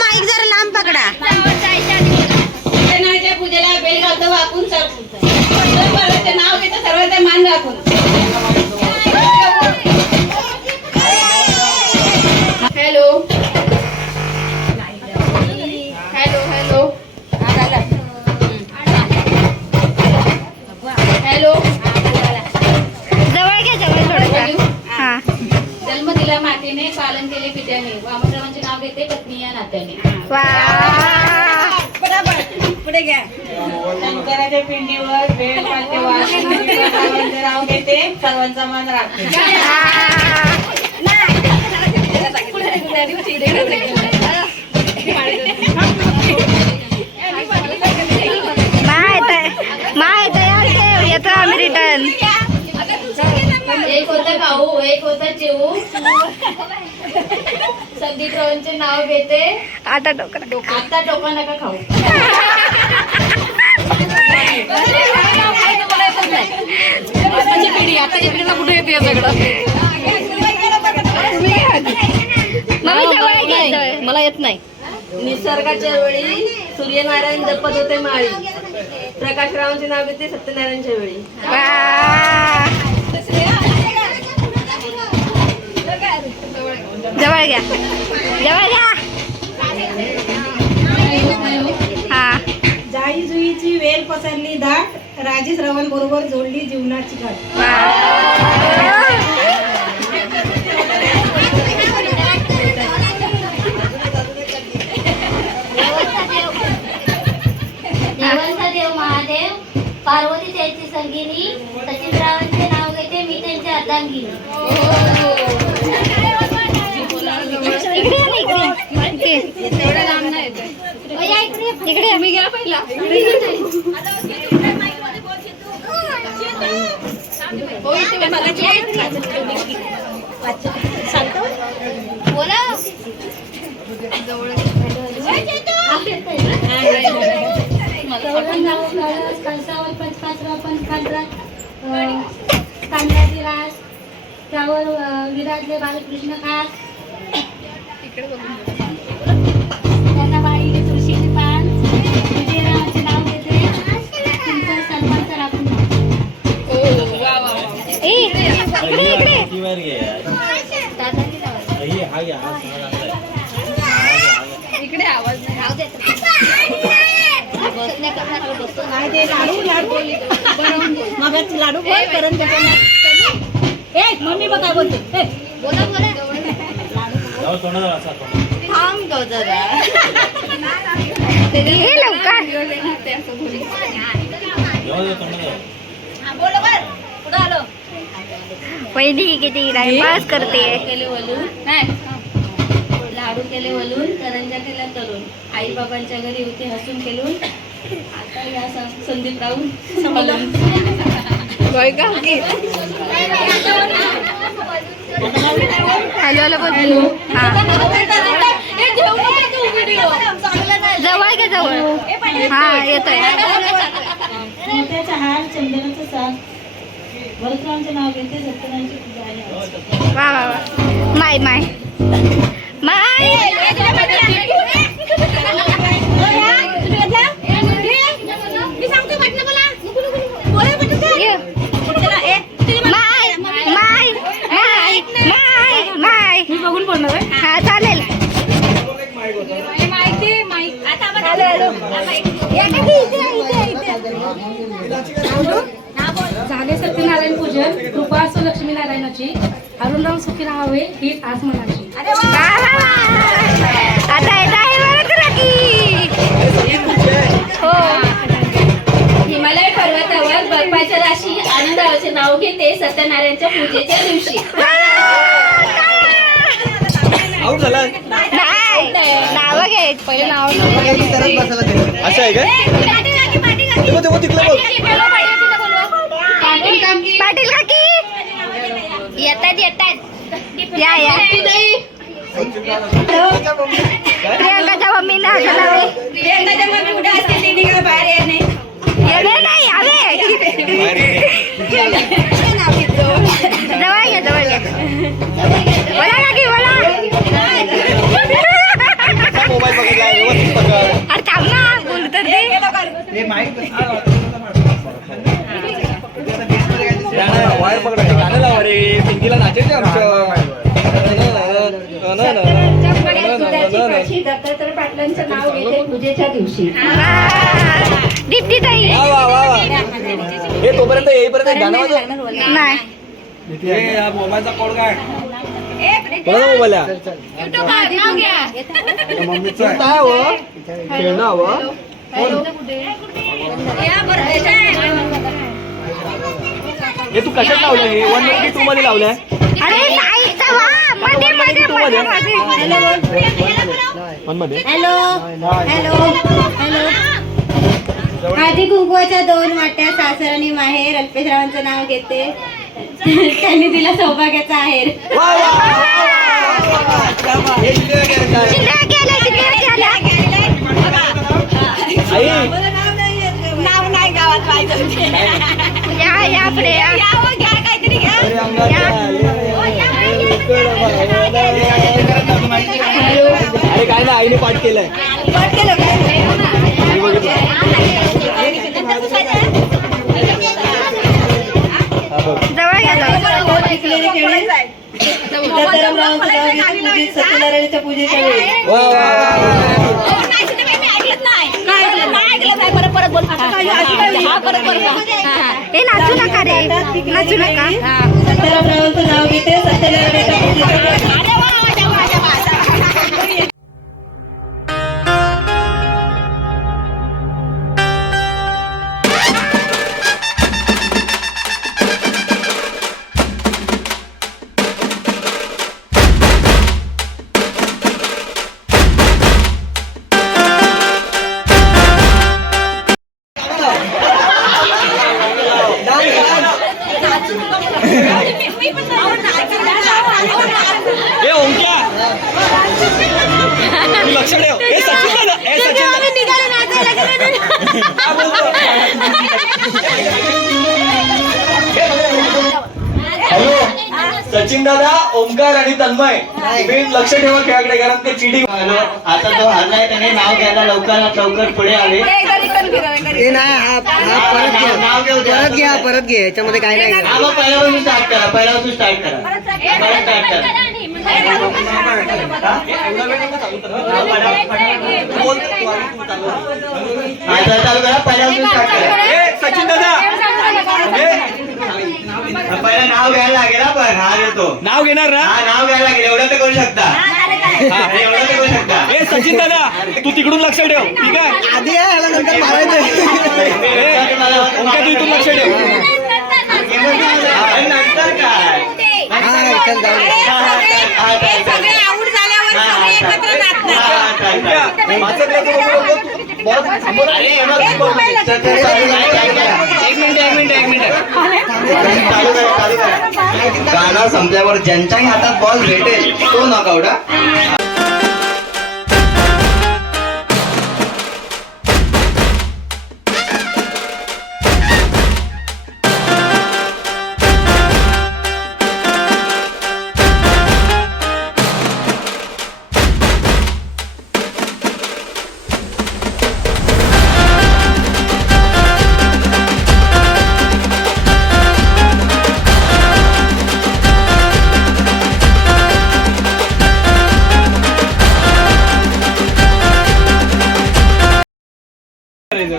Mic जरा लांब पकडा. पूजेला बेल घालतो वाकून नाव घेतं सर्वांचे मान राखून. Hello hello hello hello. जवळ घ्या, जवळ थोडं. हा. जन्म दिला मातेने, पालन केले पित्याने, वामनरावांचे नाव घेते पत्नी या नात्याने. वा. पुढे घ्या. शंकराच्या पिंडीवर बेल घालते वाकून नाव घेते सर्वांचा मान राखते. येतो आम्ही रिटर्न. एक होता खाऊ, एक होता चिऊ. संदीप रावांचे नाव घेते आता डोकं. आता डोका नका खाऊ. मला येत नाही. निसर्गाच्या वेळी सूर्यनारायण जपत होते माळी, प्रकाशरावांचे नाव घेते सत्यनारायणच्या वेळी. जवळ घ्या, जवळ घ्या. हा. जाई जुईची वेल पसरली दाट, राजेश रावण बरोबर जोडली जीवनाची गाठ. देवांचा देव महादेव, पार्वती त्यांची संगिनी, सचिनरावांचे नाव घेते मी त्यांच्या अर्धांगिनी. इकडे आम्ही घ्या पहिला. बोला. कंसावर पंचपाचरा पंचपांढरा कांद्याची रास, त्यावर विराजले बालकृष्ण खास. त्यांना बाळीने तुळशीचे पान, विजयरावांचे नाव घेते तुमचा सन्मानचा राखून. इकडे आवाज लाडू मम्मी बघा बोलते. बोला बोला. थांब गो जरा. लवकर. पहिली किती टाइमपास करते. लाडू केले वलून, करंजा केल्या तळून, आई बाबांच्या घरी होते हसून खेळून, आता या संदीप राहून संभाळून. हॅलो बोल. जवळ घ्या, जवळ. हा येतोय. मोत्याचा हार, चंदनाचा साथ, भरतरावांचे नाव घेते सत्यनारायणची पूजा. वा वा वा. माय माय माय. मी बघून बोलणार आहे. हा चालेल. झाले सत्यनारायण पूजन, कृपा असो लक्ष्मीनारायणाची, अरुणराव सुखी राहावे हीच आस मनाची. आता हो. हिमालय पर्वतावर बर्फाच्या राशी, आनंदाचे नाव घेते सत्यनारायणच्या पूजेच्या दिवशी. नाही, नाव घे पहिले. नाव असं आहे काय? पाटील काकी येतात. या या. प्रियंकाच्या मम्मीने हाका लावे. प्रियंकाच्या मम्मी कुठे असते ती निघा बाहेर येणे. येणे नाही आवे. जवळ घ्या, जवळ घ्या. बोला काकी. वायर पकडा गाणं लावा रे पिंकीला नाचायचं दत्तात्रय पाटलांचं नाव घेते पूजेच्या दिवशी. दीप्ती ताई वा वा वा हे तोपर्यंत येईपर्यंत गाणं वाजव. नाही मोबाईलचा कोड काय कोणाचा मोबाईल आहे मम्मीचा खेळणं हवं हे तू कशात लावलं हे 192 मध्ये लावलंय अरे नाही चला मध्ये मध्ये मध्ये हॅलो हॅलो हॅलो. आधी कुंकवाच्या 2 वाट्या सासर आणि माहेर अल्पेशरावांचं नाव घेते. त्यांनी दिला सौभाग्याचा आहेर. नाव नाही गावात पाहिजे. या पुढे या काहीतरी घ्या. अरे काय ना आईने पाठ केलंय जवळ घ्या सत्यनारायणाच्या पूजेच्या वेळी हे नाचू नका रे नाचू नका सत्यनारायणाचं नाव घेते. सत्यनारायणाच्या पूजेच्या ए ओंक्या तू लक्ष ठेव ए सचिन दादा ए सचिन काय बोलतो हॅलो सचिन दादा ओंकार आणि तन्मय तुम्ही लक्ष ठेवा खेळाकडे कारण ते चिटिंग आता तो हरलाय त्याने नाव घ्यायला लवकरात लवकर पुढे आले. ते नाही नाव घेऊ द्या. परत घे याच्यामध्ये काय नाही हा मग पहिल्यापासून स्टार्ट करा पहिल्यापासून स्टार्ट करा परत स्टार्ट करा. आता चालू करा पहिल्यापासून स्टार्ट करा. ए सचिन दादा पहिला नाव घ्यायला लागेल हा पण हा येतो नाव घेणार ना हा नाव घ्यायला लागेल एवढं तर करू शकता. एवढं तर करू शकता. ए सचिन दादा तू तिकडून लक्ष ठेव ठीक आहे आधी आहे ह्याला नंतर मारायचं ओंकार तू इथून लक्ष ठेव आणि नंतर काय चल जाऊ दे. सगळे आऊट झाल्यावर सगळे एकत्र नाचणार. माझं चालू करा. गाणं संपल्यावर ज्यांच्याही हातात बॉल भेटेल तो नॉकआउट.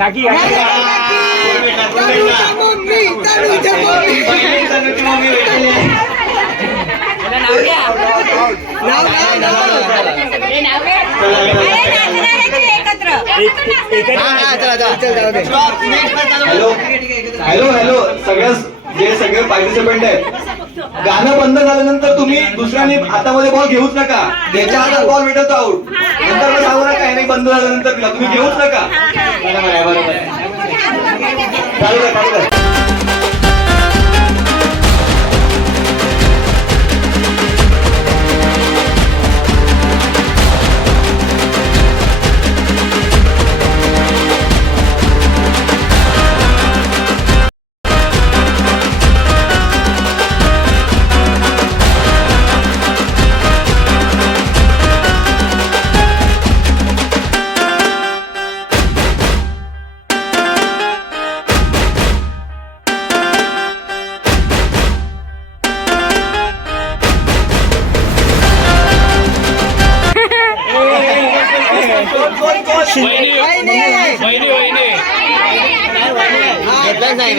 काकी हॅलो हॅलो हॅलो सगळ्या जे सगळे पार्टिसिपेंट आहेत गाणं बंद झाल्यानंतर तुम्ही दुसऱ्याने हातामध्ये बॉल घेऊच नका. ज्याच्या हातात बॉल भेटतो आऊट नंतर मग सांगू नका याने बंद झाल्यानंतर तुम्ही घेऊच नका. बरोबर आहे बरोबर आहे. चालू कर चालू कर. घेतलाच नाही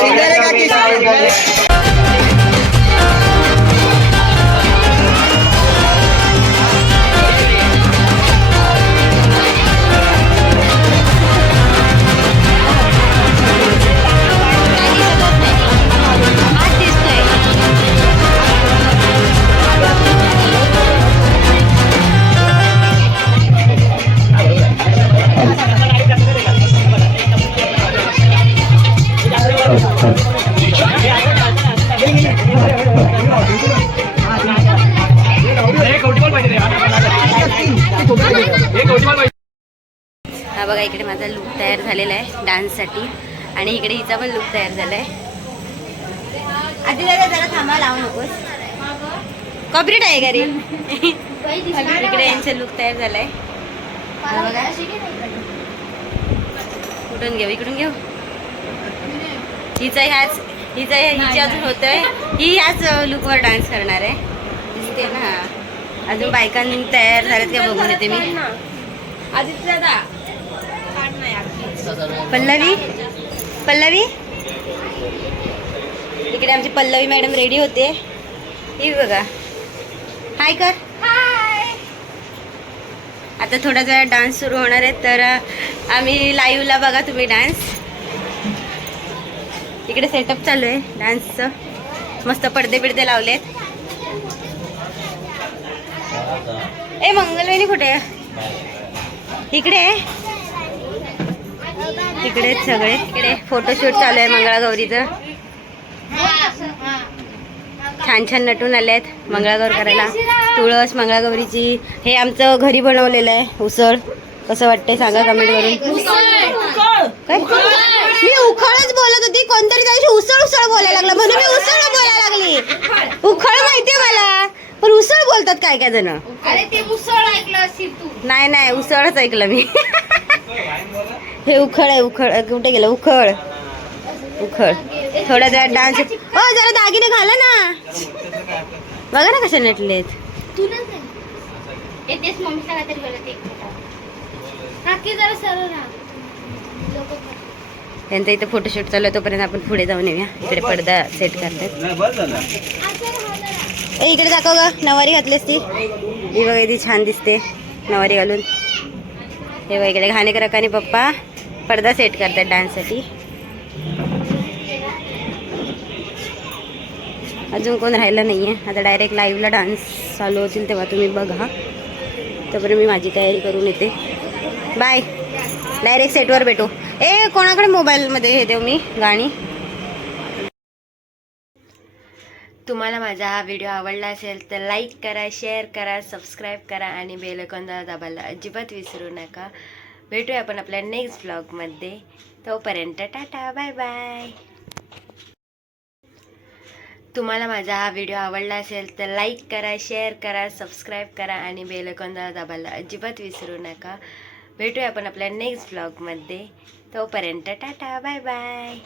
शिंगारे काकी. हा बघा इकडे माझा लुक तयार झालेला आहे डान्ससाठी आणि इकडे हिचा पण लुक तयार झालाय. आधी जरा थांबा, लावू नकोस, कॉपरेट आहे घरी. इकडे यांचं लुक तयार झालाय. हा बघा, कुठून घेऊ, इकडून घेऊ. हिच्या अजून होतंय, ही ह्याच लुकवर डान्स करणार आहे दिसते ना. अजून बायकांनी तयार झाल्यात का बघून येते मी. पल्लवी इकडे आमची पल्लवी मॅडम रेडी होते. ही बघा, हाय कर. आता थोड्याच वेळात डान्स सुरू होणार आहे, तर आम्ही लाईव्हला बघा तुम्ही डान्स. इकडे सेटअप चालू आहे डान्सचं, मस्त पडदे बिडदे लावलेत. ए मंगलवेणी कुठे आहे? इकडे इकडेच सगळे. इकडे फोटोशूट चालू आहे मंगळागौरीचं. छान छान नटून आले आहेत मंगळागौर करायला. तुळस मंगळागौरीची. हे आमचं घरी बनवलेलं आहे उसळ. कसं वाटतंय सांगा कमेंट करून. काय मी उखळच बोलत होती, कोणतरी त्याशी उसळ उसळ बोलायला लागला म्हणून मी उसळ बोलायला लागली. उखळ माहितीये मला, पण उसळ बोलतात काय काय जण. अरे ते उसळ ऐकलं असेल तू. नाही उसळच ऐकलं मी. हे उखळ आहे. उखळ कुठे गेलं? उखळ थोड्या वेळात डान्स. ओ जरा दागिने घाला ना. बघा ना कशा नटलेत. तू नाही येतेस मम्मीला काहीतरी बोलत एक काकी जरा सरळ राहा. त्यांचा इथं फोटोशूट चालू आहे, तोपर्यंत आपण पुढे जाऊन येऊया. इकडे पडदा सेट करतात. इकडे दाखव ग, नवारी घातलीस ती. ही बघा ती छान दिसते नवारी घालून. हे बघा इकडे घाणेकर आणि पप्पा पडदा सेट करतात डान्ससाठी. अजून कोण राहिलं नाही आहे. आता डायरेक्ट लाईव्हला डान्स चालू होतील तेव्हा तुम्ही बघा. तोपर्यंत मी माझी तयारी करून येते. बाय. डायरेक्ट सेटवर भेटू. ए कोणाकडे मोबाईलमध्ये हे देऊ मी गाणी. तुम्हाला माझा हा व्हिडिओ आवडला असेल तर लाईक करा, शेअर करा, सबस्क्राईब करा आणि बेल आयकॉन दाबायला अजिबात विसरू नका. भेटूया आपण आपल्या नेक्स्ट ब्लॉगमध्ये. तोपर्यंत टाटा, बाय बाय. तुम्हाला माझा हा व्हिडिओ आवडला असेल तर लाईक करा, शेअर करा, सबस्क्राईब करा आणि बेल आयकॉन दाबायला अजिबात विसरू नका. भेटूया आपण आपल्या नेक्स्ट ब्लॉगमध्ये. तोपर्यंत टाटा, बाय बाय.